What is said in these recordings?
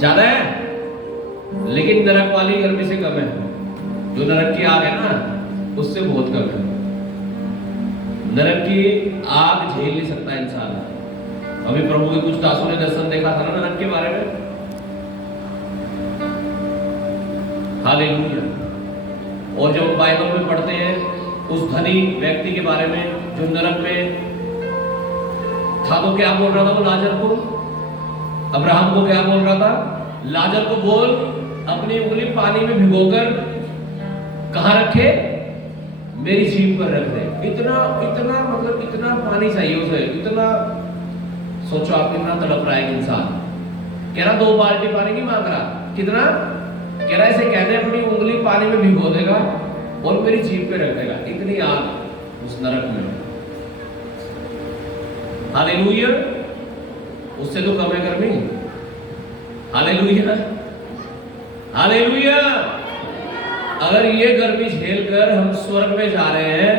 ज्यादा है, लेकिन नरक वाली गर्मी से कम है। जो नरक की आग है ना, उससे बहुत कम है। नरक की आग झेल नहीं सकता इंसान। अभी प्रभु के कुछ दासों ने दर्शन देखा था ना नरक के बारे में। हालेलुया। और जब बाइबल में पढ़ते हैं उस धनी व्यक्ति के बारे में जो नरक में था, तो क्या बोल रहा था वो लाजर को? अब्राहम को क्या बोल रहा था? लाजर को बोल अपनी उंगली पानी में भिगोकर कहां रखे? मेरी जीभ पर रख दे। इतना इतना मतलब इतना पानी चाहिए उसे, इतना। सोचो आप कितना तड़प रहा है इंसान। कह रहा 2 बाल्टी पानी नहीं मांग रहा, कितना कह रहा, इसे कहते अपनी उंगली पानी में भिगो देगा और मेरी जीभ पे रख देगा। इतनी आग उस नरक में। हालेलुया। उससे तो कम है गर्मी। Hallelujah, hallelujah. अगर ये गर्मी झेलकर हम स्वर्ग में जा रहे हैं,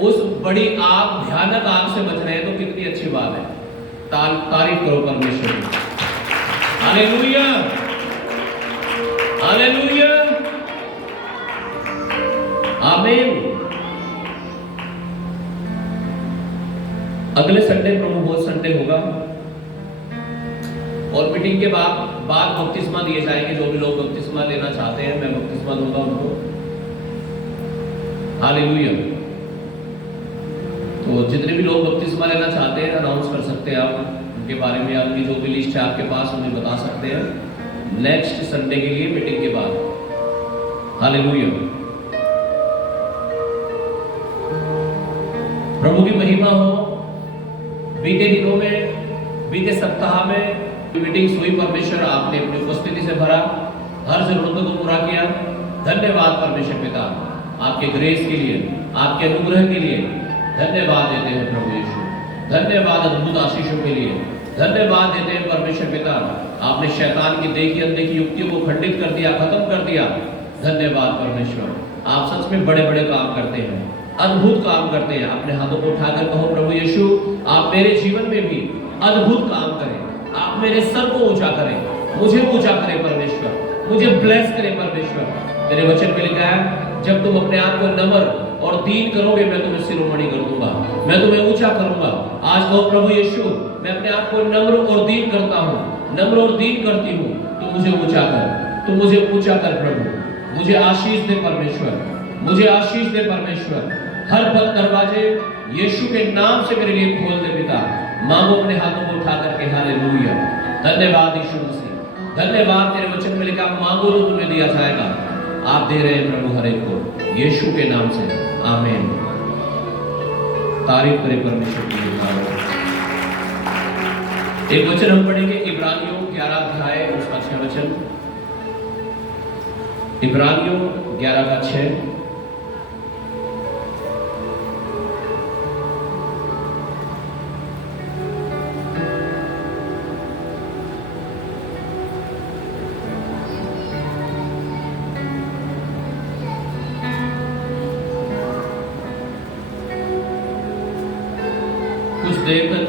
उस बड़ी आग, भयानक आग से बच रहे हैं, तो कितनी अच्छी बात है। तारीफ करो परमेश्वर की। हालेलुया, हालेलुया, आमीन। अगले संडे प्रभु भोज संडे होगा और मीटिंग के बाद बपतिस्मा दिए जाएंगे। जो भी लोग बपतिस्मा लेना चाहते हैं, मैं बपतिस्मा दूंगा उनको। हालेलुया। तो जितने भी लोग बपतिस्मा लेना चाहते हैं अनाउंस कर सकते हैं आप उनके बारे में। आपकी जो भी लिस्ट है आपके पास, उन्हें बता सकते हैं नेक्स्ट संडे के लिए मीटिंग के बाद। हालेलुया। प्रभु की महिमा हो। बीते दिनों में, बीते सप्ताह में मीटिंग्स हुई। परमेश्वर आपने अपनी उपस्थिति से भरा, हर जरूरतों को पूरा किया। धन्यवाद परमेश्वर पिता, आपके ग्रेस के लिए, आपके अनुग्रह के लिए धन्यवाद देते हैं प्रभु यीशु। धन्यवाद अद्भुत आशीषों के लिए धन्यवाद देते हैं परमेश्वर पिता। आपने शैतान की देखी अनदेखी युक्तियों को खंडित कर दिया, खत्म कर दिया। धन्यवाद परमेश्वर। आप सच में बड़े बड़े काम करते हैं, अद्भुत काम करते हैं। अपने हाथों को उठाकर कहो, प्रभु यीशु आप मेरे जीवन में भी अद्भुत काम करें। आप मेरे सर को ऊंचा करें, मुझे ऊंचा करें परमेश्वर, मुझे ब्लेस करें परमेश्वर। तेरे वचन में लिखा है, जब तुम अपने आप को नम्र और दीन करोगे, मैं तुम्हें शिरोमणि कर दूंगा, मैं तुम्हें ऊंचा करूंगा। आज कहो, प्रभु यीशु मैं अपने आप को नम्र और दीन करता हूँ, नम्र और दीन करती हूँ। तू मुझे ऊंचा कर, तू मुझे ऊंचा कर प्रभु। मुझे आशीष दे परमेश्वर, मुझे आशीष दे परमेश्वर। हर बंद दरवाजे यीशु के नाम से मेरे लिए खोल दे पिता। मांगो अपने हाथों को उठा करके। हालेलुया। धन्यवाद यीशु मसीह, धन्यवाद। तेरे वचन में लिखा, मांगो तो तुम्हें दिया जाएगा। आप दे रहे हैं प्रभु हर एक को, यीशु के नाम से। आमीन। तारीफ करें परमेश्वर की। एक वचन हम पढ़ेंगे, इब्रानियों 11 अध्याय उसका 6 वचन। इब्रानियों 11 का 6। कुछ देर तक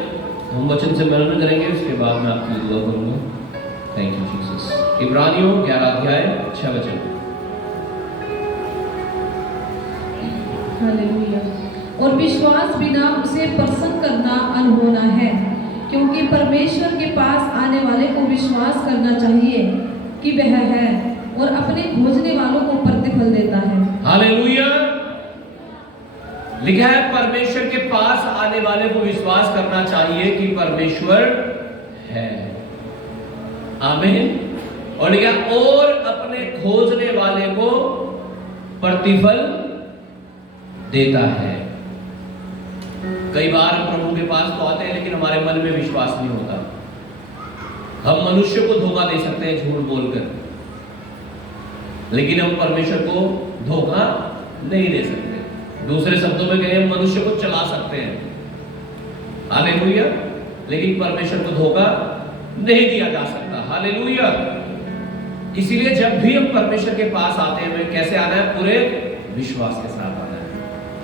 हम वचन से मनन करेंगे, उसके बाद मैं आपकी दुआ करूंगा। Thank you Jesus. इब्रानियों 11 अध्याय 6 वचन। हालेलुया। और विश्वास बिना उसे प्रसन्न करना अनहोना है, क्योंकि परमेश्वर के पास आने वाले को विश्वास करना चाहिए कि वह है और अपने खोजने वालों को प्रतिफल देता है। हालेलुया। लिखा है परमेश्वर के पास आने वाले को विश्वास करना चाहिए कि परमेश्वर है। आमीन। और लिखा और अपने खोजने वाले को प्रतिफल देता है। कई बार हम प्रभु के पास तो आते हैं, लेकिन हमारे मन में विश्वास नहीं होता। हम मनुष्य को धोखा दे सकते हैं झूठ बोलकर, लेकिन हम परमेश्वर को धोखा नहीं दे सकते। दूसरे शब्दों में कहें, हम मनुष्य को चला सकते हैं, हालेलुया, लेकिन परमेश्वर को धोखा नहीं दिया जा सकता। हालेलुया। इसीलिए जब भी हम परमेश्वर के पास आते हैं, हमें कैसे आना है? पूरे विश्वास के साथ आना है,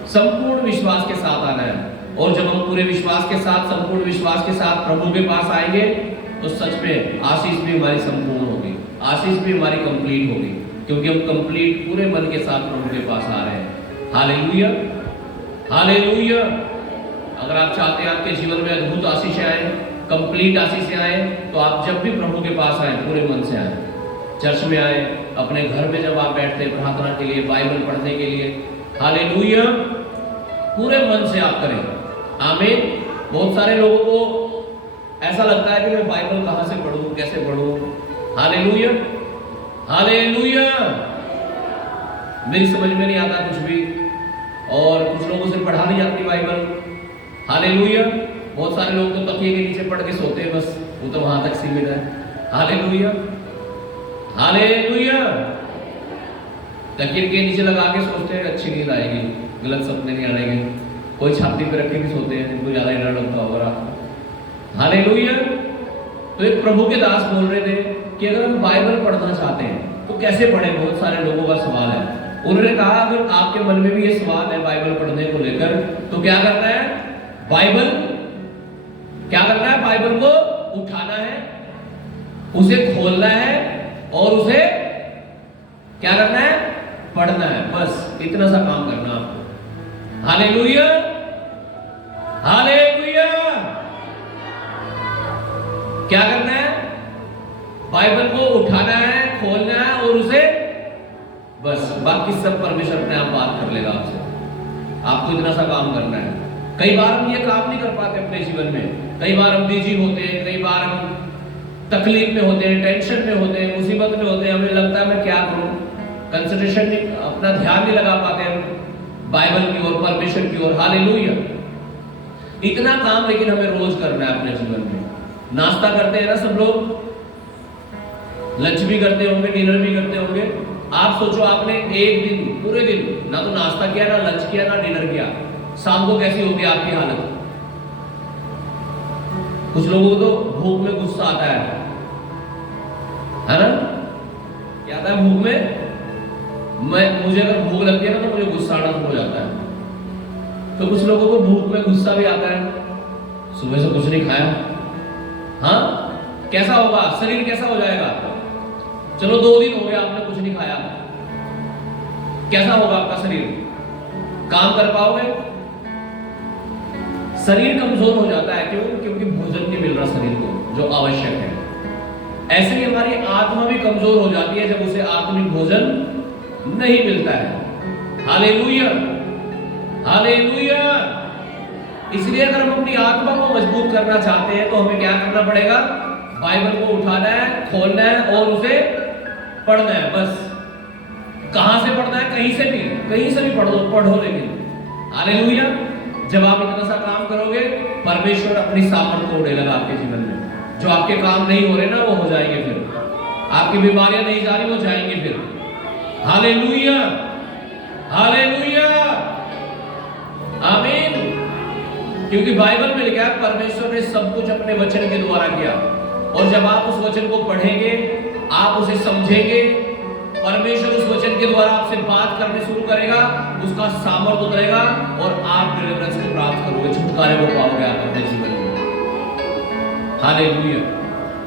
संपूर्ण विश्वास के साथ आना है। और जब हम पूरे विश्वास के साथ, संपूर्ण विश्वास के साथ प्रभु के पास आएंगे, तो सच में आशीष भी हमारी संपूर्ण होगी। आशीष भी हमारी कंप्लीट होगी, क्योंकि हम कंप्लीट पूरे मन के साथ प्रभु के पास आ रहे हैं। Hallelujah, hallelujah. अगर आप चाहते हैं आपके जीवन में अद्भुत आशीषें आए, कंप्लीट आशीषें आए, तो आप जब भी प्रभु के पास आए पूरे मन से आए। चर्च में आए, अपने घर में जब आप बैठते हैं प्रार्थना के लिए, बाइबल पढ़ने के लिए, हालेलुया, पूरे मन से आप करें। आमीन। बहुत सारे लोगों को ऐसा लगता है कि मैं बाइबल कहां से पढ़ूं, कैसे पढ़ूं। Hallelujah, hallelujah. मेरी समझ में नहीं आता कुछ भी, और कुछ लोगों से पढ़ा नहीं जाती बाइबल। हालेलुया। बहुत सारे लोग तो तकिए के नीचे पढ़ के सोते हैं, बस वो तो वहां तक सीमित है। Hallelujah, hallelujah. तकिए के नीचे लगा के सोचते हैं अच्छी नींद आएगी, गलत सपने नहीं आएंगे। कोई छाती पे रख के भी सोते हैं, जिनको ज्यादा डर लगता होगा। हालेलुया। तो एक प्रभु के दास बोल रहे थे कि अगर हम बाइबल पढ़ना चाहते हैं तो कैसे पढ़ें। बहुत सारे लोगों का सवाल है। उन्होंने कहा अगर आपके मन में भी ये सवाल है बाइबल पढ़ने को लेकर, तो क्या करना है? बाइबल क्या करना है? बाइबल को उठाना है, उसे खोलना है और उसे क्या करना है? पढ़ना है। बस इतना सा काम करना आपको। Hallelujah, hallelujah. क्या करना है? बाइबल को उठाना है, खोलना है और उसे, बस बाकी सब परमेश्वर अपने आप बात कर लेगा आपसे। आपको इतना सा काम करना है। कई बार हम ये काम नहीं कर पाते अपने जीवन में। कई बार हम बिजी होते हैं, कई बार हम तकलीफ में होते हैं, टेंशन में होते हैं, मुसीबत में होते हैं। हमें लगता है मैं क्या करूं, कंसंट्रेशन नहीं, अपना ध्यान नहीं लगा पाते हम बाइबल की ओर, परमेश्वर की ओर। हालेलुया। इतना काम लेकिन हमें रोज करना है अपने जीवन में। नाश्ता करते हैं ना सब लोग, लंच भी करते होंगे, डिनर भी करते होंगे। आप सोचो आपने एक दिन, पूरे दिन ना तो नाश्ता किया, ना लंच किया, ना डिनर किया, शाम को कैसी होगी आपकी हालत? कुछ लोगों को तो भूख में गुस्सा आता है ना? क्या आता है भूख में? मुझे अगर भूख लगती है ना तो मुझे गुस्सा आना शुरू हो जाता है। तो कुछ लोगों को भूख में गुस्सा भी आता है। सुबह से कुछ नहीं खाया, हाँ, कैसा होगा? शरीर कैसा हो जाएगा? चलो 2 दिन हो गया आपने कुछ नहीं खाया, कैसा होगा आपका शरीर? काम कर पाओगे? शरीर कमजोर हो जाता है। क्यों? क्योंकि भोजन नहीं मिल रहा शरीर को जो आवश्यक है। ऐसे ही हमारी आत्मा भी कमजोर हो जाती है जब उसे आत्मिक भोजन नहीं मिलता है। Hallelujah, hallelujah. इसलिए अगर हम अपनी आत्मा को मजबूत करना चाहते हैं तो हमें क्या करना पड़ेगा? बाइबल को उठाना है, खोलना है और उसे पढ़ना है। बस कहां से पढ़ना है? कहीं से भी पढ़ो लेकिन। हालेलुया। जब आप इतना सा काम करोगे, परमेश्वर अपनी सामर्थ को उड़े लगा आपके जीवन में। जो आपके काम नहीं हो रहे ना, वो हो जाएंगे। फिर आपकी बीमारियां नहीं जा रही, वो जाएंगे फिर। हालेलुया, हालेलुया, आमीन। क्योंकि बाइबल में लिखा है परमेश्वर ने सब कुछ अपने वचन के द्वारा किया। और जब आप उस वचन को पढ़ेंगे, आप उसे समझेंगे, परमेश्वर उस वचन के द्वारा आपसे बात करने शुरू करेगा, उसका सामर्थ उतरेगा और आप डिलीवरेंस को प्राप्त करोगे, छुटकारे को पाओगे आप अपने जीवन में। हालेलुया।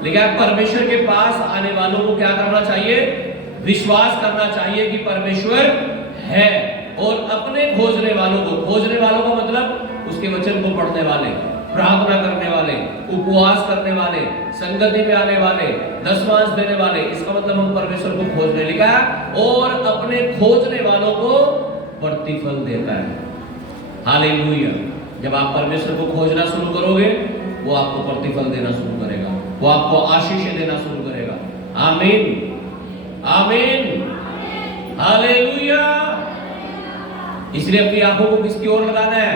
लेकिन परमेश्वर के पास आने वालों को क्या करना चाहिए? विश्वास करना चाहिए कि परमेश्वर है। और अपने खोजने वालों का मतलब उसके वचन को पढ़ने वाले, प्रार्थना करने वाले, उपवास करने वाले, संगति में आने वाले, दशमांश देने वाले, इसका मतलब हम परमेश्वर को खोजने लिखा है। और अपने खोजने वालों को प्रतिफल देता है। हालेलुया। जब आप परमेश्वर को खोजना शुरू करोगे, वो आपको प्रतिफल देना शुरू करेगा, वो आपको आशीषें देना शुरू करेगा। आमीन, आमीन, हालेलुया। इसलिए अपनी आंखों को किसकी ओर लगाना है?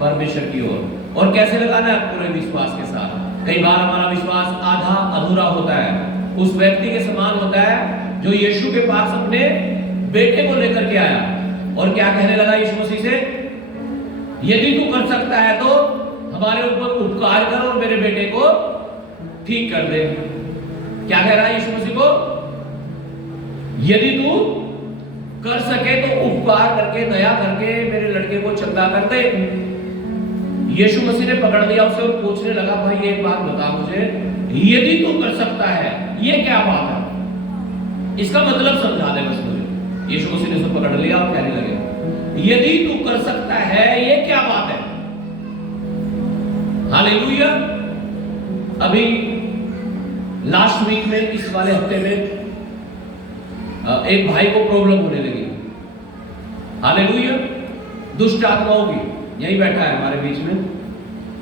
परमेश्वर की ओर। और कैसे लगाना है? पूरे विश्वास के साथ। कई बार हमारा विश्वास आधा अधूरा होता है। उस व्यक्ति के समान होता है जो यीशु के पास अपने बेटे को लेकर के आया और क्या कहने लगा यीशु मसीह से? यदि तू कर सकता है तो हमारे ऊपर उपकार कर और मेरे बेटे को ठीक कर दे। क्या कह रहा है यीशु मसीह को? यदि तू कर सके तो उपकार करके, दया करके मेरे लड़के को चंगा कर दे। यीशु मसीह ने पकड़ लिया उसे और पूछने लगा, भाई एक बात बता मुझे, यदि तू कर सकता है, ये क्या बात है? इसका मतलब समझा दे बस मुझे। यीशु मसीह ने उसको पकड़ लिया और कहने लगे, यदि तू कर सकता है, ये क्या बात है? हालेलुया। अभी लास्ट वीक में, इस वाले हफ्ते में एक भाई को प्रॉब्लम होने लगी। हालेलुया। दुष्ट आत्माओं की, यही बैठा है हमारे बीच में,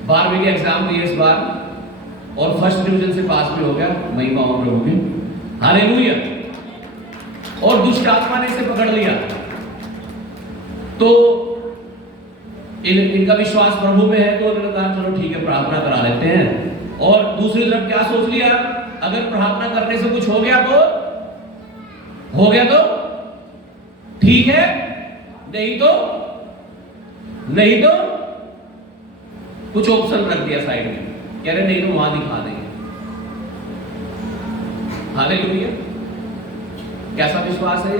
12वीं के एग्जाम दिए इस बार और फर्स्ट डिवीजन से पास भी हो गया, महिमा हो प्रभु की। हालेलुया। और दुष्ट आत्मा ने इसे पकड़ लिया, तो इनका विश्वास प्रभु में है, तो उन्होंने कहा चलो ठीक है प्रार्थना करा लेते हैं। और दूसरी तरफ क्या सोच लिया, अगर प्रार्थना करने से कुछ हो गया तो ठीक है, नहीं तो कुछ ऑप्शन रख दिया साइड में, कह रहे नहीं तो वहां दिखा देंगे। हालेलुया। कैसा विश्वास है?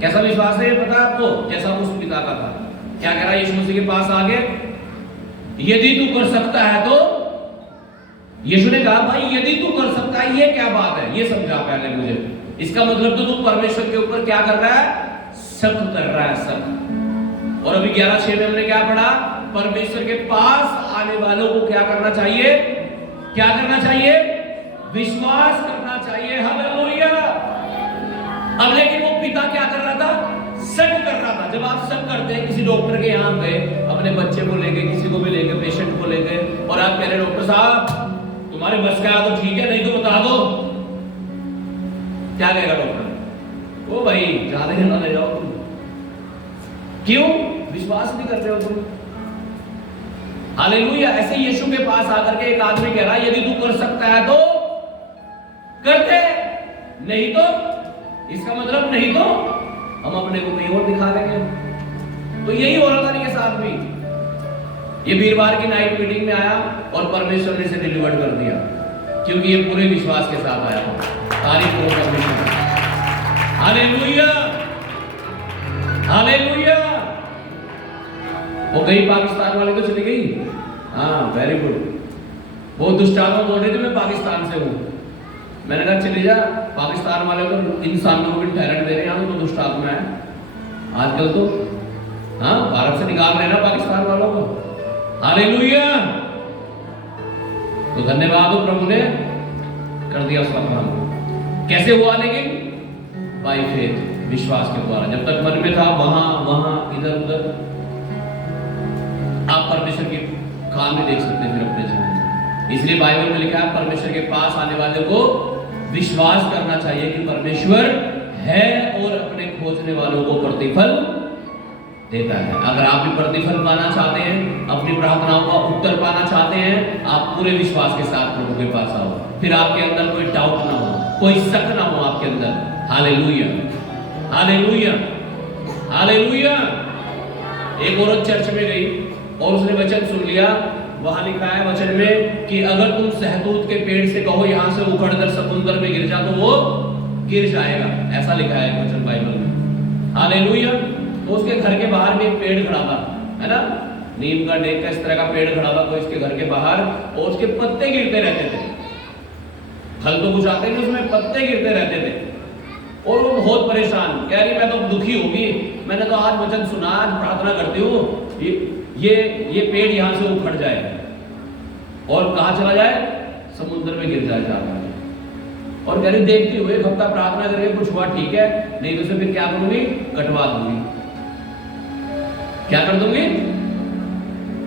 कैसा विश्वास है पता आपको? जैसा उस पिता का था। क्या कह रहा है? यीशु मसीह के पास आगे, यदि तू कर सकता है तो। यीशु ने कहा भाई यदि तू कर सकता है, ये क्या बात है? ये समझा पहले मुझे। इसका मतलब तो तू परमेश्वर के ऊपर क्या कर रहा है? शक कर रहा है, शक। और अभी 11:6 में हमने क्या पढ़ा? परमेश्वर के पास आने वालों को क्या करना चाहिए? क्या करना चाहिए? विश्वास करना चाहिए। हालेलुया। अब लेकिन वो पिता क्या कर रहा था? शक कर रहा था। जब आप शक करते हैं, किसी डॉक्टर के यहाँ गए, अपने बच्चे को लेके, किसी को भी लेके, पेशेंट को लेके, और आप कह रहे डॉक्टर साहब तुम्हारे बस का तो ठीक है, नहीं तो बता दो, क्या कहेगा डॉक्टर? ओ भाई ज्यादा ना ले जाओ तुम। क्यों? विश्वास नहीं करते हो तुम। हालेलुया। ऐसे यीशु के पास आकर के एक आदमी कह रहा है यदि तू कर सकता है तो करते, नहीं तो, इसका मतलब नहीं तो हम अपने को कहीं और दिखा लेंगे। तो यही हो रहा था इनके साथ भी। ये वीरवार की नाइट मीटिंग में आया और परमेश्वर ने इसे डिलीवर कर दिया, क्योंकि ये पूरे विश्वास के साथ आया। तारीफ करो परमेश्वर। Hallelujah, hallelujah. वो गई पाकिस्तान वाले तो चली गई। हाँ वेरी गुड। वो दुष्टात्मा बोल रहे थे मैं पाकिस्तान से हूँ। मैंने कहा चले जा, पाकिस्तान वाले तो इंसानों को भी टैलेंट दे रहे हैं, तो दुष्टात्मा है आजकल तो। हाँ भारत से निकाल रहे ना पाकिस्तान वालों को। हालेलुया। तो धन्यवाद हो, प्रभु ने कर दिया उसका काम। कैसे हुआ? लेकिन बाय फेथ, विश्वास के द्वारा। जब तक मन में था वहां इधर उधर आप परमेश्वर के काम नहीं देख सकते फिर अपने जीवन में। इसलिए बाइबल में लिखा है परमेश्वर के पास आने वाले को विश्वास करना चाहिए कि परमेश्वर है और अपने खोजने वालों को प्रतिफल देता है। अगर आप भी प्रतिफल पाना चाहते हैं, अपनी प्रार्थनाओं का उत्तर पाना चाहते हैं, आप पूरे विश्वास के साथ प्रभु के पास आओ। फिर आपके अंदर कोई डाउट ना हो, कोई शक ना हो आपके अंदर। Hallelujah, hallelujah, hallelujah. एक औरत चर्च में गई और उसने वचन सुन लिया। वहां लिखा है वचन में कि अगर तुम सहतूत के पेड़ से कहो यहां से उखड़कर समुद्र में गिर जा, तो वो गिर जाएगा। ऐसा लिखा है वचन बाइबल में। हालेलुया। तो उसके घर के बाहर भी एक पेड़ खड़ा था, है ना, नीम का, डेक का, इस तरह का पेड़ खड़ा था। तो इसके घर के बाहर, और उसके पत्ते गिरते रहते थे। फल तो कुछ आते नहीं, उसमें पत्ते गिरते रहते थे। और वो बहुत परेशान, कह रही मैं तो दुखी होगी, मैंने तो आज वचन सुना, आज प्रार्थना करती हूँ ये पेड़ यहां से उखड़ जाए और कहां चला जाए? समुद्र में गिर जाए जाकर। और कह रही देखती हुए एक हफ्ता प्रार्थना करके कुछ हुआ ठीक है, नहीं तो उसे फिर क्या करूंगी? कटवा दूंगी। क्या कर दूंगी?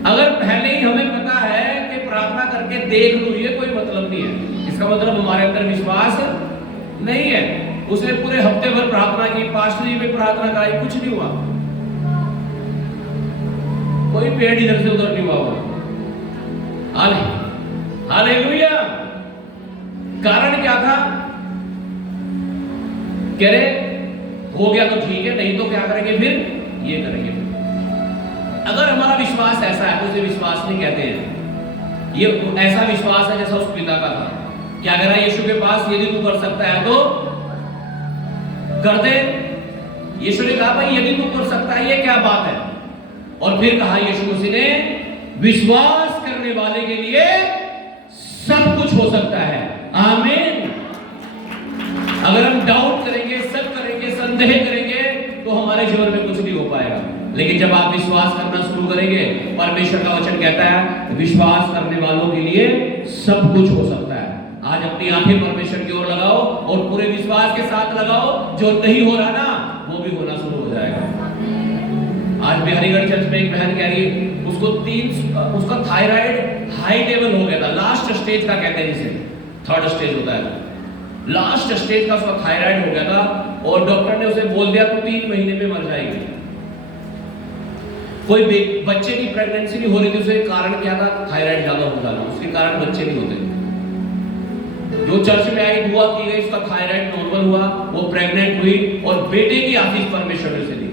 अगर पहले ही हमें पता है कि प्रार्थना करके देख लूं, ये कोई मतलब नहीं है। इसका मतलब हमारे अंदर विश्वास नहीं है। उसने पूरे हफ्ते भर प्रार्थना की, पास्टर जी में प्रार्थना कराई, कुछ नहीं हुआ। कोई पेड़ इधर से उधर नहीं हुआ। हालेलुया। कारण क्या था? कह रहे हो गया तो ठीक है, नहीं तो क्या करेंगे? फिर ये करेंगे। अगर हमारा विश्वास ऐसा है तो उसे विश्वास नहीं कहते हैं। ये ऐसा विश्वास है जैसा उस पिता का था। क्या कह रहा है यीशु के पास? यदि तू कर सकता है तो कर दे। यीशु ने कहा भाई यदि तू कर सकता है, ये क्या बात है? और फिर कहा यीशु मसीह ने, विश्वास करने वाले के लिए सब कुछ हो सकता है। आमीन। अगर हम डाउट करें संदेह करेंगे तो हमारे जीवन में कुछ नहीं हो पाएगा। लेकिन जब आप विश्वास करना शुरू करेंगे, परमेश्वर का वचन कहता है विश्वास करने वालों के लिए सब कुछ हो सकता है। आज अपनी आंखें परमेश्वर की ओर लगाओ और पूरे विश्वास के साथ लगाओ, जो नहीं हो रहा ना वो भी होना शुरू हो जाएगा। आज बिहारीगढ़ चर्च में एक बहन कह रही है उसका थायराइड हाई लेवल हो गया था, लास्ट स्टेज का कहते हैं जिसे थर्ड स्टेज होता है, लास्ट स्टेज का उसका थायराइड हो गया था और डॉक्टर ने उसे बोल दिया तो 3 महीने में मर जाएगी। कोई बच्चे की प्रेगनेंसी नहीं हो रही थी, उसके कारण क्या था? थायराइड ज्यादा हो जाना, उसके कारण बच्चे नहीं होते। जो चर्च में आई, दुआ की गई, उसका थायराइड नॉर्मल हुआ, वो प्रेग्नेंट हुई और बेटे की आशीष परमेश्वर ने से दी।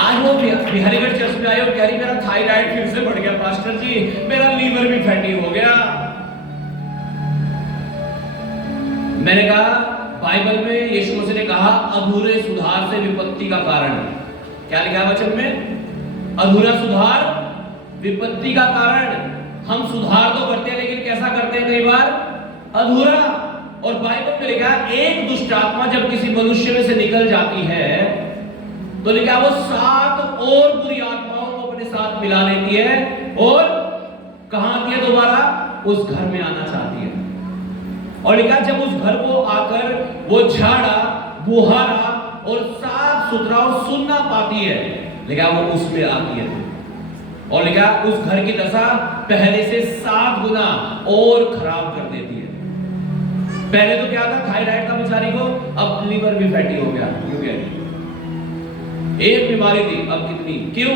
आज वो बिहारीगढ़ चर्च में आई और कह रही मेरा थायराइड फिर से बढ़ गया पास्टर जी, मेरा लीवर भी फैटी हो गया। मैंने कहा बाइबल में यीशु मसीह ने कहा अधूरे सुधार से विपत्ति का कारण। क्या लिखा है वचन में? अधूरा सुधार विपत्ति का कारण। हम सुधार तो करते हैं लेकिन कैसा करते हैं? कई बार अधूरा। और बाइबल में लिखा है एक दुष्ट आत्मा जब किसी मनुष्य में से निकल जाती है तो लिखा वो 7 और बुरी आत्माओं को अपने साथ मिला लेती है और कहां आती है? दोबारा उस घर में आना चाहती है। और लिखा जब उस घर को आकर वो झाड़ा बुहारा और साफ सुथरा और सुनना पाती है, लिखा वो उसमें आती है। और लिखा उस घर की दशा पहले से 7 गुना और खराब कर देती है। पहले तो क्या था? थायराइड था बेचारी को, अब लीवर भी फैटी हो गया। क्यों गया? एक बीमारी थी, अब कितनी? क्यों?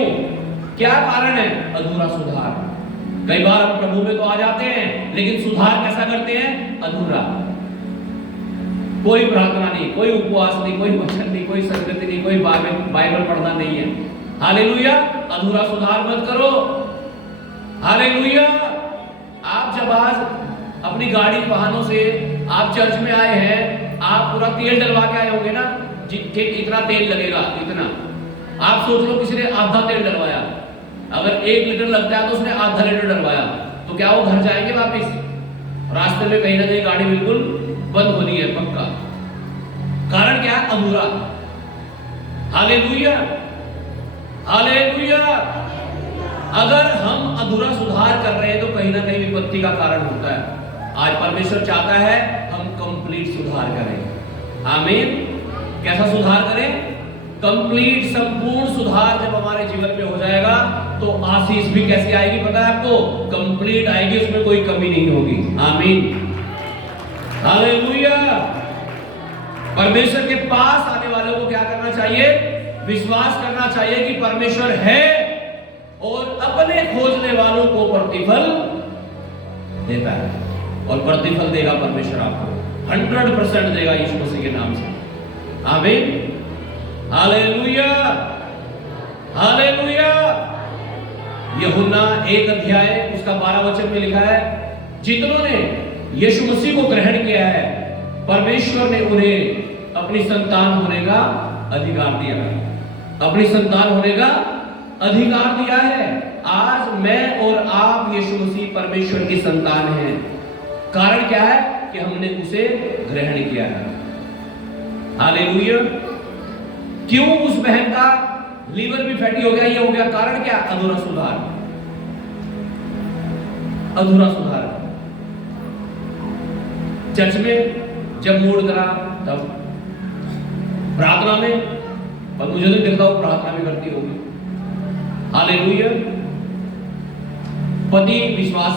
क्या कारण है? अधूरा सुधार। कई बार हम प्रभु में तो आ जाते हैं लेकिन सुधार कैसा करते हैं? अधूरा। कोई प्रार्थना नहीं, कोई उपवास नहीं, कोई वचन नहीं, कोई संगति नहीं, कोई बाइबल पढ़ना नहीं है। हालेलुया। अधूरा सुधार मत करो। हालेलुया। आप जब आज अपनी गाड़ी वाहनों से आप चर्च में आए हैं, आप पूरा तेल डलवा के आए होंगे ना, ठीक इतना तेल लगेगा, इतना। आप सोच लो किसी ने आधा तेल डलवाया, अगर 1 लीटर लगता है तो उसने आधा लीटर डलवाया, तो क्या वो घर जाएंगे वापस? रास्ते में कहीं ना कहीं गाड़ी बिल्कुल बंद होनी है, पक्का। कारण क्या है? अधूरा। हालेलुया। हालेलुया। अगर हम अधूरा सुधार कर रहे हैं तो कहीं ना कहीं विपत्ति का कारण होता है। आज परमेश्वर चाहता है हम कंप्लीट सुधार करें। आमीन। कैसा सुधार करें? कंप्लीट, संपूर्ण सुधार जब हमारे जीवन में हो जाएगा तो आशीष भी कैसी आएगी पता है आपको? कंप्लीट आएगी, उसमें कोई कमी नहीं होगी। आमीन। हालेलुया। परमेश्वर के पास आने वालों को क्या करना चाहिए? विश्वास करना चाहिए कि परमेश्वर है और अपने खोजने वालों को प्रतिफल देता है। और प्रतिफल देगा परमेश्वर आपको, 100% देगा यीशु मसीह के नाम से। आमीन। हालेलुया। हालेलुया। यूहन्ना 1 अध्याय उसका 12 वचन में लिखा है, जितनों ने यीशु मसीह को ग्रहण किया है परमेश्वर ने उन्हें अपनी संतान होने का अधिकार दिया। अपनी संतान होने का अधिकार दिया है। आज मैं और आप यीशु मसीह परमेश्वर की संतान हैं। कारण क्या है? कि हमने उसे ग्रहण किया है। हालेलुया। क्यों उस बहन का लीवर भी फैटी हो गया? ये हो गया कारण क्या? अधूरा सुधार। अधूरा सुधार। चर्च में जब मूड करा तब प्रार्थना में, पर मुझे नहीं लगता वो प्रार्थना भी करती होगी। हालेलुया। पति विश्वास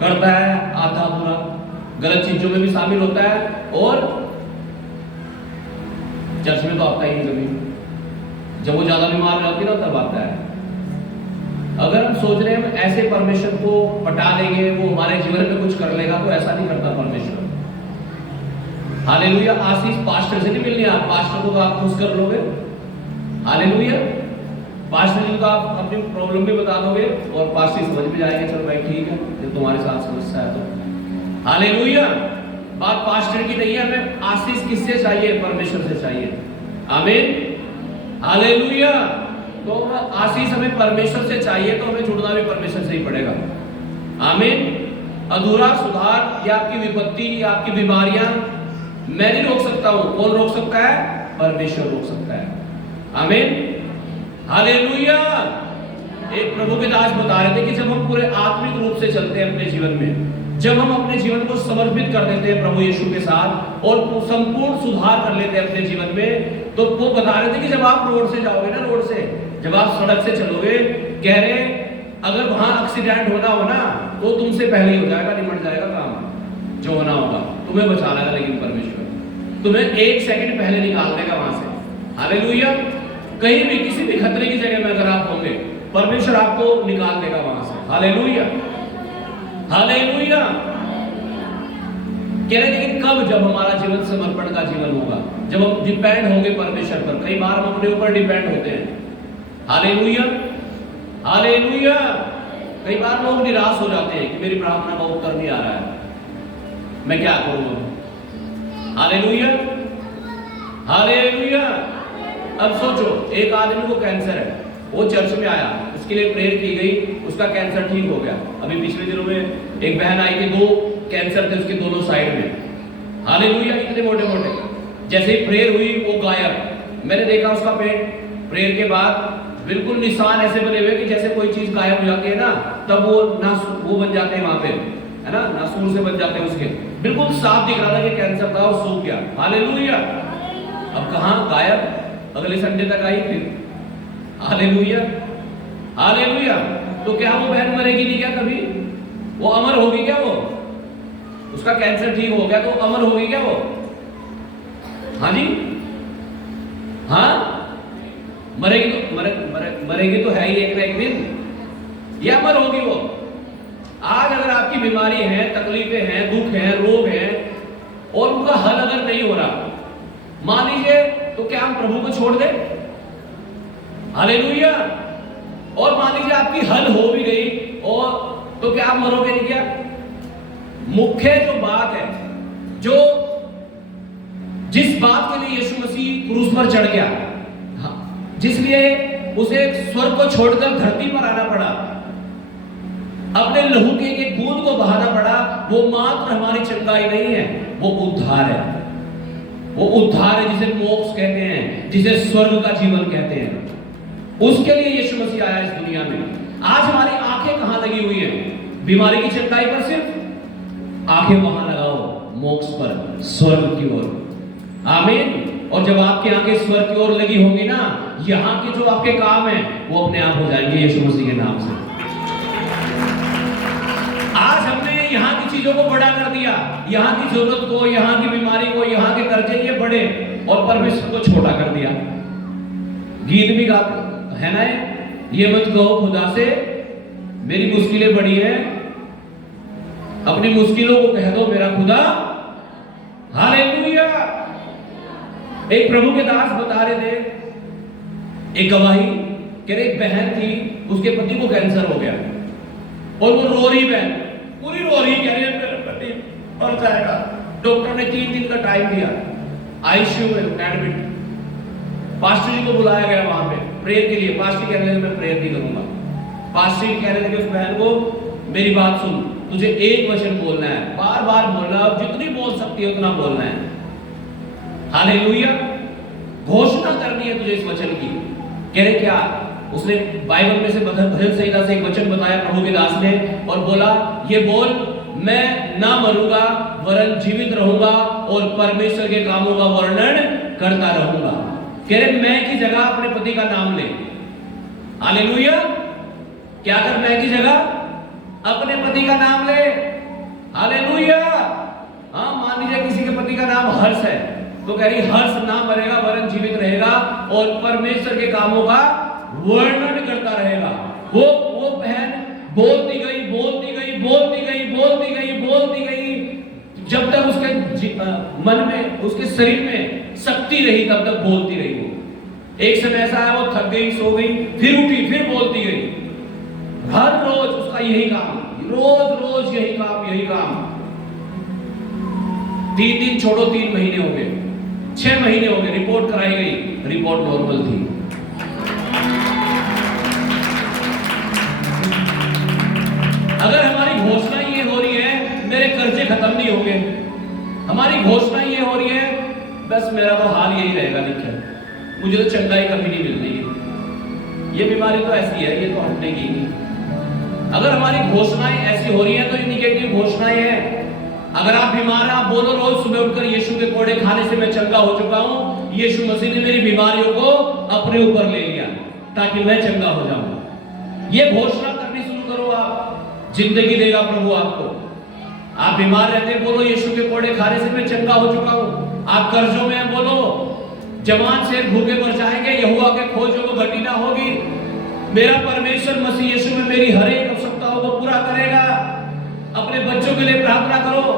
करता है आधा अधूरा, गलत चीजों में भी शामिल होता है और चर्च में तो आता ही नहीं कभी। जब वो ज्यादा बीमार हो जाती है ना तब आता है। अगर हम सोच रहे हैं हम ऐसे परमेश्वर को पटा लेंगे, वो हमारे जीवन में कुछ कर लेगा, तो ऐसा नहीं करता परमेश्वर। हालेलुया। आशीष पास्टर से नहीं मिलनी। आप पास्टर को तो आप खुश कर लोगे। हालेलुया। पास्टर जी को आप अपनी प्रॉब्लम भी बता दोगे और पास्टर समझ में जाएंगे, चलो भाई ठीक है, जब तुम्हारे साथ समस्या है तो। हालेलुया। बात पास्टर की नहीं है, हमें आशीष किससे चाहिए? परमेश्वर से चाहिए। आमीन। हालेलुया। तो आशीष हमें परमेश्वर से चाहिए तो हमें जुड़ना भी परमेश्वर से ही पड़ेगा। आमीन। अधूरा सुधार या आपकी विपत्ति या आपकी बीमारियां मैं नहीं रोक सकता हूं। कौन रोक सकता है? परमेश्वर रोक सकता है। आमीन, हालेलुया। एक प्रभु के दास बता रहे थे कि जब हम पूरे आत्मिक रूप से चलते हैं अपने जीवन में, जब हम अपने जीवन को समर्पित कर देते हैं प्रभु यीशु के साथ और संपूर्ण सुधार कर लेते हैं अपने जीवन में, तो वो बता रहे थे कि जब आप रोड से जाओगे ना, रोड से जब आप सड़क से चलोगे, कह रहे अगर वहां एक्सीडेंट होना हो ना तो तुमसे पहले ही हो जाएगा, निमट जाएगा काम जो होना होगा, तुम्हें बचा लेगा, लेकिन परमेश्वर तुम्हें 1 सेकंड पहले निकाल देगा वहां से। हालेलुया। कहीं भी किसी भी खतरे की जगह में अगर आप होंगे, परमेश्वर आपको निकाल देगा वहां से। Hallelujah, hallelujah. कह रहे लेकिन कब? जब हमारा जीवन समर्पण का जीवन होगा, जब हम डिपेंड होंगे परमेश्वर पर। कई बार हम अपने ऊपर डिपेंड होते हैं। Hallelujah, hallelujah. कई बार लोग निराश हो जाते हैं कि मेरी प्रार्थना का उत्तर नहीं आ रहा है, मैं क्या करूंगा? Hallelujah, hallelujah. अब सोचो, एक आदमी को कैंसर है, वो चर्च में आया, उसके लिए प्रेयर की गई, उसका कैंसर ठीक हो गया। अभी पिछले दिनों में एक बहन आई थी, 2 कैंसर थे उसके दोनों साइड में। हालेलुया, इतने मोटे मोटे। जैसे ही प्रेयर हुई वो गायब। मैंने देखा उसका पेट प्रेयर के बाद बिल्कुल निशान ऐसे बने हुए कि जैसे कोई चीज गायब हो जाती है ना, तब वो बन जाते हैं वहां पे, है ना, नासूर से बन जाते हैं उसके। बिल्कुल साफ दिख रहा था कि कैंसर था और सूख गया। हालेलुया। अब कहां गायब? अगले संडे तक आई फिर। Hallelujah, hallelujah. तो क्या वो बहन मरेगी नहीं क्या कभी? वो अमर होगी क्या? वो उसका कैंसर ठीक हो गया तो अमर होगी क्या वो? हाँ जी, हाँ, मरेगी तो मरेगी तो है ही एक ना एक दिन, या अमर होगी वो। आज अगर आपकी बीमारी है, तकलीफें हैं, दुख हैं, रोग हैं और उनका हल अगर नहीं हो रहा, मान लीजिए, तो क्या हम प्रभु को छोड़ दें? हालेलुया। और मान लीजिए आपकी हल हो भी गई और तो क्या आप मरोगे नहीं क्या? मुख्य जो बात है, जो जिस बात के लिए यीशु मसीह क्रूस पर चढ़ गया, जिसलिए उसे स्वर्ग को छोड़कर धरती पर आना पड़ा, अपने लहू के एक बूंद को बहाना पड़ा, वो मात्र हमारी चंगाई नहीं है, वो उद्धार है। वो उद्धार है जिसे मोक्ष कहते हैं, जिसे स्वर्ग का जीवन कहते हैं। उसके लिए यीशु मसीह आया इस दुनिया में। आज हमारी आंखें कहां लगी हुई हैं? बीमारी की चंगाई पर सिर्फ आंखें वहां लगाओ, मोक्ष पर, स्वर्ग की ओर। आमीन। और जब आपकी आंखें स्वर्ग की ओर लगी होंगी ना, यहां के जो आपके काम हैं वो अपने आप हो जाएंगे यीशु मसीह के नाम से। आज हमने यहाँ की चीजों को बड़ा कर दिया, यहाँ की जरूरत को, यहाँ की बीमारी को, यहाँ के कर्जे ये बड़े, और परमेश्वर को छोटा कर दिया। गीत भी गाते है ना, ये मत कहो खुदा से मेरी मुश्किलें बड़ी हैं, अपनी मुश्किलों को कह दो मेरा खुदा। हालेलुया। एक प्रभु के दास बता रहे थे, एक गवाही, कह रहे एक बहन थी, उसके पति को कैंसर हो गया और वो रो रही, बहन पूरी रो रही, कह रही है मेरा पति मर जाएगा। डॉक्टर ने 3 दिन का टाइम दिया, आईसीयू में एडमिट। पास्टर जी को बुलाया गया वहां पे प्रेयर के लिए। पास्टर कह रहे थे मैं प्रेयर नहीं करूंगा। पास्टर जी कह रहे थे कि उस बहन को मेरी बात सुन, तुझे एक वचन बोलना है, बार बार बोलना, अब जितनी बोल सकती है उतना बोलना है। हालेलुया। घोषणा करनी है तुझे इस वचन की। कह रहे क्या? उसने बाइबल में से भजन संहिता से एक वचन बताया प्रभु के दास ने और बोला, ये बोल, मैं ना मरूंगा वरन जीवित रहूंगा और परमेश्वर के कामों का वर्णन करता रहूंगा। कह रहे मैं की जगह अपने पति का नाम ले। हालेलुया। क्या कर? मैं की जगह अपने पति का नाम ले। हालेलुया। हाँ, मान लीजिए किसी के पति का नाम हर्ष है, तो कह रही हर्ष ना मरेगा वरन जीवित रहेगा और परमेश्वर के कामों का वर्णन करता रहेगा। वो बहन बोलती गई, बोलती गई, बोलती गई, बोलती गई, बोलती गई, जब तक उसके मन में, उसके शरीर में शक्ति रही तब तक बोलती रही वो। एक समय ऐसा आया, वो थक गई, सो गई, फिर उठी, फिर बोलती गई। हर रोज उसका यही काम, रोज रोज यही काम, यही काम। 3 दिन छोड़ो, 3 महीने हो गए, 6 महीने हो गए, रिपोर्ट कराई गई, रिपोर्ट नॉर्मल थी। अगर हमारी घोषणा ये हो रही है मेरे कर्जे खत्म नहीं होंगे, हमारी घोषणा ये हो रही है, बस मेरा तो हाल यही रहेगा, लिखा मुझे तो चंगाई कभी नहीं मिल रही है, ये बीमारी तो ऐसी है, ये तो हटने की नहीं। अगर हमारी घोषणाएं ऐसी हो रही हैं तो ये निगेटिव घोषणाएं हैं। अगर आप बीमार हैं, आप बोलो रोज सुबह उठकर यीशु के कोड़े खाने से मैं चंगा हो चुका हूं, यीशु मसीह ने मेरी बीमारियों को अपने ऊपर ले लिया ताकि मैं चंगा हो जाऊं। ये घोषणा करनी शुरू करो, आप जिंदगी देगा प्रभु आपको। आप बीमार रहते हैं, बोलो यीशु के कोड़े खाने से मैं चंगा हो चुका हूं। आप कर्जों में हैं, बोलो जवान से भूखे मर जाएंगे, यहोवा के खोजों को घटी ना होगी। मेरा परमेश्वर मसीह यीशु में मेरी हर एक आवश्यकताओं को पूरा करेगा। अपने बच्चों के लिए प्रार्थना करो।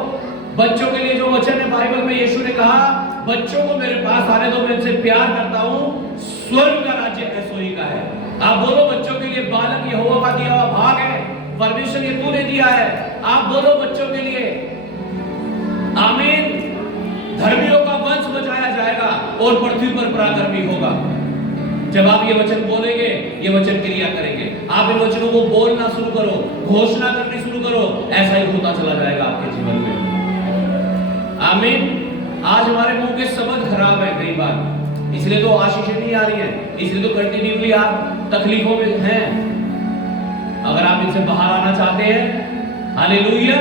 बच्चों के लिए जो वचन है बाइबल में, यीशु ने कहा बच्चों को मेरे पास आने दो, मैं इनसे प्यार करता हूं, स्वर्ग का राज्य ऐसो ही का है। आप बोलो बच्चों के लिए बालक यहोवा का दिया हुआ भाग है, परमेश्वर ये तूने दिया है। आप बोलो बच्चों के लिए आमीन। धर्मियों का वंश बचाया जाएगा और पृथ्वी पर पराक्रमी होगा। जब आप ये वचन बोलेंगे, ये वचन क्रिया करेंगे, आप इन वचनों को बोलना शुरू करो, घोषणा करनी शुरू करो, ऐसा ही होता चला जाएगा आपके जीवन में। आमीन। आज हमारे मुंह के शब्द खराब है कई बार, इसलिए तो आशीषें नहीं आ रही है, इसलिए तो कंटिन्यूअसली आप तकलीफों में हैं। अगर आप इनसे बाहर आना चाहते हैं, हालेलुया,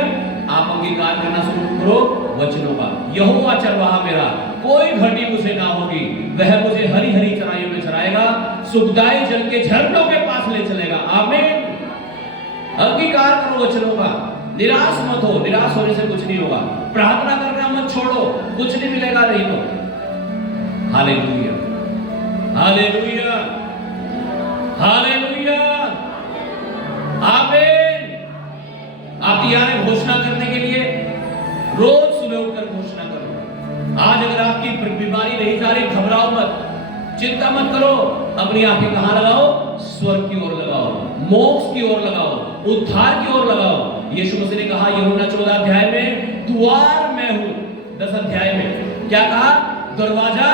आप अंगीकार करना शुरू करो वचनों का। यहोवा चरवाहा मेरा, कोई घटी मुझे ना होगी, वह मुझे हरी हरी चराइयों में चराएगा, सुखदाई जल के झरनों के पास ले चलेगा। आमीन। अंगीकार करो वचनों का, निराश मत हो, निराश होने से कुछ नहीं होगा। प्रार्थना करना मत छोड़ो, कुछ नहीं मिलेगा नहीं तो। हालेलुया, हालेलुया, हालेलुया, आमीन। आप तैयार हैं घोषणा करने के लिए? रोज सुबह उठकर घोषणा करो। आज अगर आपकी बीमारी नहीं जा रही, घबराओ मत, चिंता मत करो। अपनी आंखें कहां लगाओ? स्वर्ग की ओर लगाओ, मोक्ष की ओर लगाओ, उद्धार की ओर लगाओ। यीशु मसीह ने कहा यूहन्ना 14 अध्याय में, द्वार मैं हूं। 10 अध्याय में क्या कहा? दरवाजा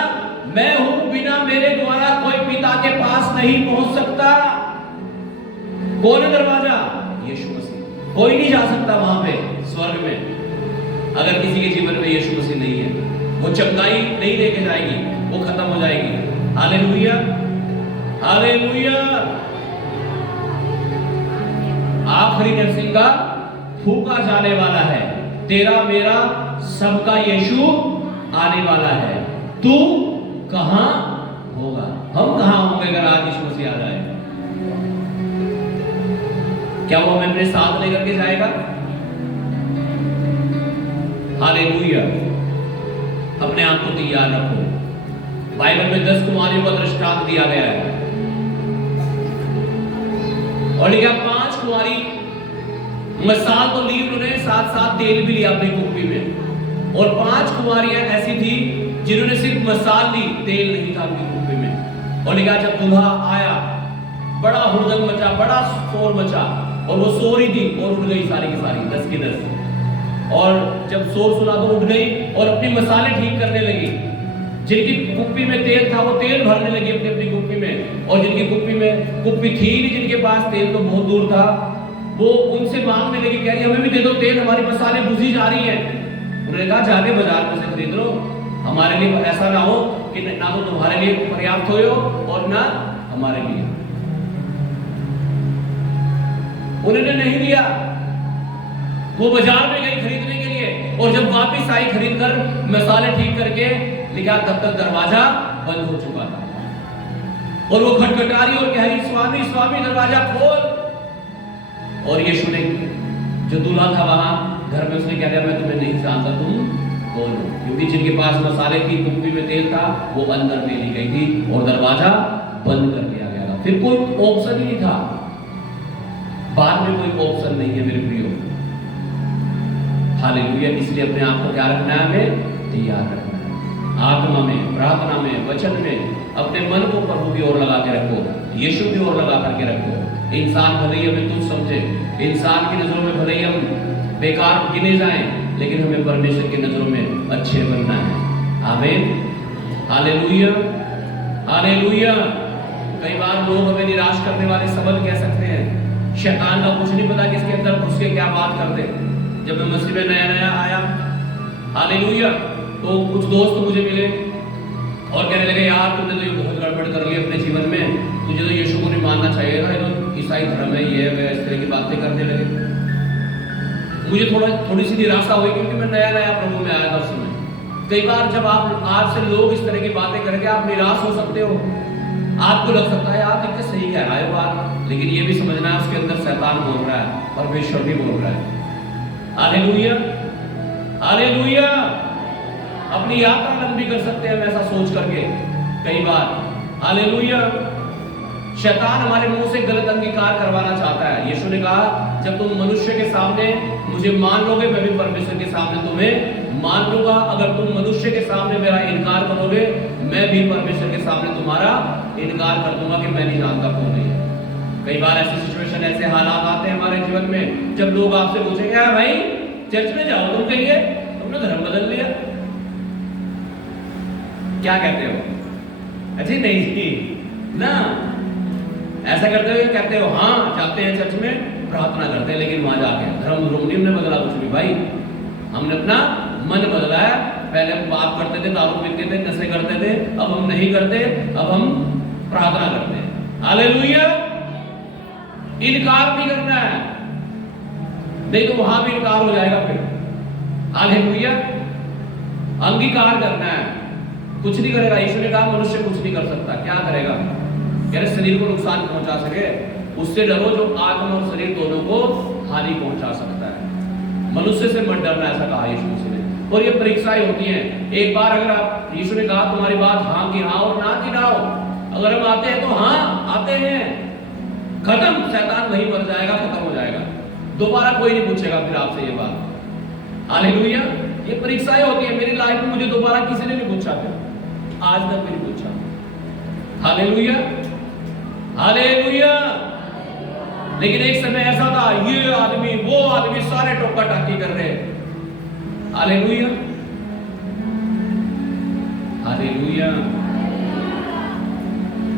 मैं हूं, बिना मेरे द्वारा कोई पिता के पास नहीं पहुंच सकता। कौन है दरवाजा? यीशु मसीह। कोई नहीं जा सकता वहां पे स्वर्ग में अगर किसी के जीवन में यीशु मसीह नहीं है। वो चंगाई नहीं देके जाएगी, वो खत्म हो जाएगी। Hallelujah, hallelujah. आखिरी नरसिंह का फूका जाने वाला है, तेरा मेरा सबका यीशु आने वाला है। तू कहां होगा? हम कहां होंगे अगर आज यीशु मसीह आ जाए? क्या वो हमें अपने साथ लेकर के जाएगा? हालेलुया। अपने आप को तैयार रखो। बाइबल में 10 कुमारियों का दृष्टांत दिया गया है और लिखा 5 कुमारी मसाल तो ली उन्होंने, साथ साथ तेल भी लिया अपनी कुप्पी में। और 5 कुमारियां ऐसी थी जिन्होंने सिर्फ मसाल ली, तेल नहीं था उनकी कुप्पी में। और लिखा जब दूल्हा आया, बड़ा हुड़दंग मचा, बड़ा शोर मचा, और वो सो रही थी और उठ गई सारी की सारी 10 की 10। और जब शोर सुना तो उठ गई और अपनी मसाले ठीक करने लगी। जिनकी कुप्पी में तेल था वो तेल भरने लगी अपनी अपनी कुप्पी में, और जिनकी कुप्पी में कुप्पी थी नहीं, जिनके पास तेल तो बहुत दूर था, वो उनसे मांगने लगी, कह रही हमें भी दे दो तेल, हमारी मसाले बुझी जा रही है। उन्होंने कहा जाके बाजार में से खरीद लो, हमारे लिए ऐसा ना हो कि ना तो तुम्हारे लिए पर्याप्त हो और ना हमारे लिए। उन्होंने नहीं दिया, वो बाजार में गई खरीदने के लिए, और जब वापस आई खरीद कर मसाले ठीक करके, लिखा तब तक दरवाजा बंद हो चुका था। और वो खटखटारी और कह रही स्वामी स्वामी दरवाजा खोल। और यीशु ने, जो दूल्हा था वहां घर में, उसने क्या कहा मैं तुम्हें नहीं जानता, तुम कौन हो? क्योंकि जिनके पास मसाले की कुप्पी में तेल था वो अंदर ले ली गई थी और दरवाजा बंद कर दिया गया था। फिर कोई ऑप्शन ही नहीं था, बाद में कोई ऑप्शन नहीं है मेरे प्रियो। हालेलुया। इसलिए अपने आप को क्या रखना है? हमें तैयार रखना है। आत्मा में, प्रार्थना में, वचन में अपने मन को प्रभु की ओर लगा के रखो, यीशु की ओर लगा करके रखो। इंसान भले ही हमें तुच्छ समझे, इंसान की नजरों में भले ही हम बेकार गिने जाएं, लेकिन हमें परमेश्वर की नजरों में अच्छे बनना है। आमीन। Hallelujah, hallelujah. कई बार लोग हमें निराश करने वाले शब्द कह सकते हैं। शैतान का कुछ नहीं पता किसके अंदर घुस के क्या बात कर दे। जब मैं मसीह में नया नया आया, हालेलुया। तो कुछ दोस्त मुझे मिले और कहने लगे, यार तुमने तो ये बहुत गड़बड़ कर ली अपने जीवन में, तुझे तो यीशु को नहीं मानना चाहिए था, ये तो ईसाई धर्म है, ये है, इस तरह की बातें करने लगे। मुझे थोड़ी सी निराशा हुई, क्योंकि मैं नया नया प्रभु में आया था उस समय। कई बार जब आपसे लोग इस तरह की बातें करेंगे, आप निराश हो सकते हो, आपको लग सकता है यार कितने सही कह रहा है बात, लेकिन ये भी समझना है उसके अंदर शैतान बोल रहा है, परमेश्वर भी बोल रहा है। Hallelujah, hallelujah. अपनी यात्रा लंबी कर सकते हैं हम ऐसा सोच करके कई बार। हालेलुया। शैतान हमारे मुंह से गलत अंगीकार करवाना चाहता है। यीशु ने कहा, जब तुम मनुष्य के सामने मुझे मान लोगे, मैं भी परमेश्वर के सामने तुम्हें मान लूंगा। अगर तुम मनुष्य के सामने मेरा इनकार करोगे, मैं भी परमेश्वर के सामने तुम्हारा इनकार कर दूंगा कि मैं नहीं जानता कौन है। कई बार ऐसी सिचुएशन, ऐसे हालात आते हैं हमारे जीवन में, जब लोग आपसे पूछेंगे, यार भाई चर्च में जाओ, तुम कहिए तुमने धर्म बदल लिया, क्या कहते हो? अजी नहीं ना, ऐसा करते हो, कहते हो हाँ जाते हैं चर्च में, प्रार्थना करते हैं, लेकिन वहां जाके धर्म हमने बदला कुछ भी भाई। हमने अपना मन बदला है। पहले हम पाप करते थे, दारू पीते थे, नशे करते थे, अब हम नहीं करते, अब हम प्रार्थना करते हैं। हालेलुया। इनकार नहीं करना है, नहीं तो वहां भी इनकार हो जाएगा फिर। हालेलुया। अंगीकार करना है, कुछ नहीं करेगा। यीशु ने कहा मनुष्य कुछ नहीं कर सकता, क्या करेगा? कह रहे शरीर को नुकसान पहुंचा सके, उससे डरो जो आत्मा और शरीर दोनों को हानि पहुंचा सकता है। मनुष्य से मत डरना, ऐसा कहा यीशु मसीह ने। और ये परीक्षाएं होती हैं। एक बार अगर आप, यीशु ने कहा तुम्हारी बात हाँ की हाँ और ना की ना हो, अगर हम आते हैं तो हाँ आते हैं, खत्म, शैतान वहीं मर जाएगा, खत्म हो जाएगा, दोबारा कोई नहीं पूछेगा फिर आपसे ये बात। हालेलुया। ये परीक्षाएं होती है। मेरी लाइफ में मुझे दोबारा किसी ने नहीं पूछा, फिर आज तक भी नहीं पूछा। Hallelujah, hallelujah. लेकिन एक समय ऐसा था, ये आदमी वो आदमी सारे टोका टाकी कर रहे। Hallelujah, hallelujah.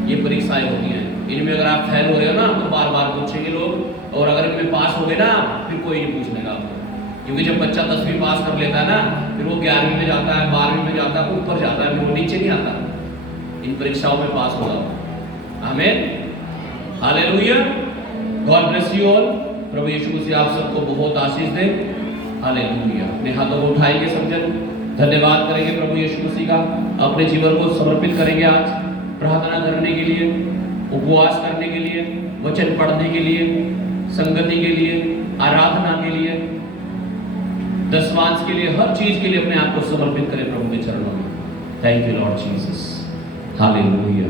ये परीक्षाएं होती हैं, इनमें अगर आप फेल हो रहे हो ना तो बार बार पूछेंगे लोग, और अगर इनमें पास हो गए ना फिर कोई नहीं पूछने का आपको। क्योंकि जब बच्चा 10वीं पास कर लेता है ना, फिर वो 11वीं में जाता है, 12वीं में जाता है, ऊपर जाता है, फिर वो नीचे नहीं आता। इन परीक्षाओं में पास होगा। आमीन, हालेलुया। God bless you all. प्रभु यीशु मसीह आप सबको बहुत आशीष दे। हालेलुया। अपने हाथों को उठाएंगे सब जन, धन्यवाद करेंगे प्रभु यीशु मसीह का, अपने जीवन को समर्पित करेंगे आज प्रार्थना करने के लिए, उपवास करने के लिए, वचन पढ़ने के लिए, संगति के लिए, आराधना के लिए, दशवांश के लिए, हर चीज के लिए अपने आप को समर्पित करें प्रभु के चरणों में। Thank you Lord Jesus. Hallelujah.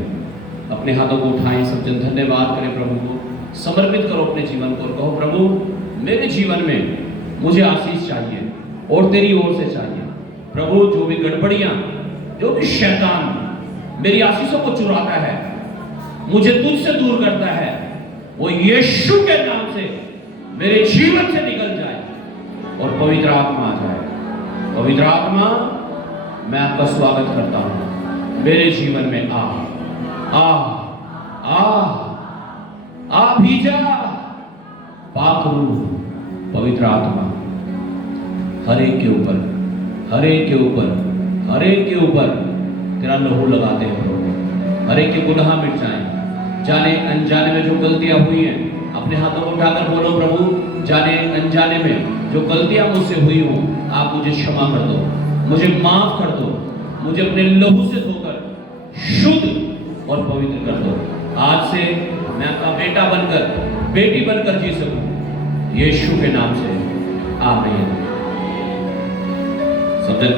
अपने हाथों को उठाएं सब जन, धन्यवाद करें प्रभु को, समर्पित करो अपने जीवन को और कहो, प्रभु मेरे जीवन में मुझे आशीष चाहिए और तेरी ओर से चाहिए। प्रभु जो भी गड़बड़ियां, जो भी शैतान मेरी आशीषों को चुराता है, मुझे तुझसे दूर करता है, वो यीशु के नाम से मेरे जीवन से निकल जाए और पवित्र आत्मा आ जाए। पवित्र आत्मा, मैं आपका स्वागत करता हूं, मेरे जीवन में आ आ आ आ भीजा पाकरू। पवित्र आत्मा हर एक के ऊपर, हर एक के ऊपर, हर एक के ऊपर तेरा लहू लगाते हैं प्रभु। हर एक के गुनाह मिट जाए, जाने अनजाने में जो गलतियां हुई हैं, अपने हाथों को उठाकर बोलो, प्रभु जाने अनजाने में जो गलतियां मुझसे हुई हो, आप मुझे क्षमा कर दो, मुझे माफ कर दो, मुझे अपने लहू से धोकर शुद्ध और पवित्र कर दो। आज से मैं आपका बेटा बनकर, बेटी बनकर जी सकूं, यीशु के नाम से आमीन। सब जन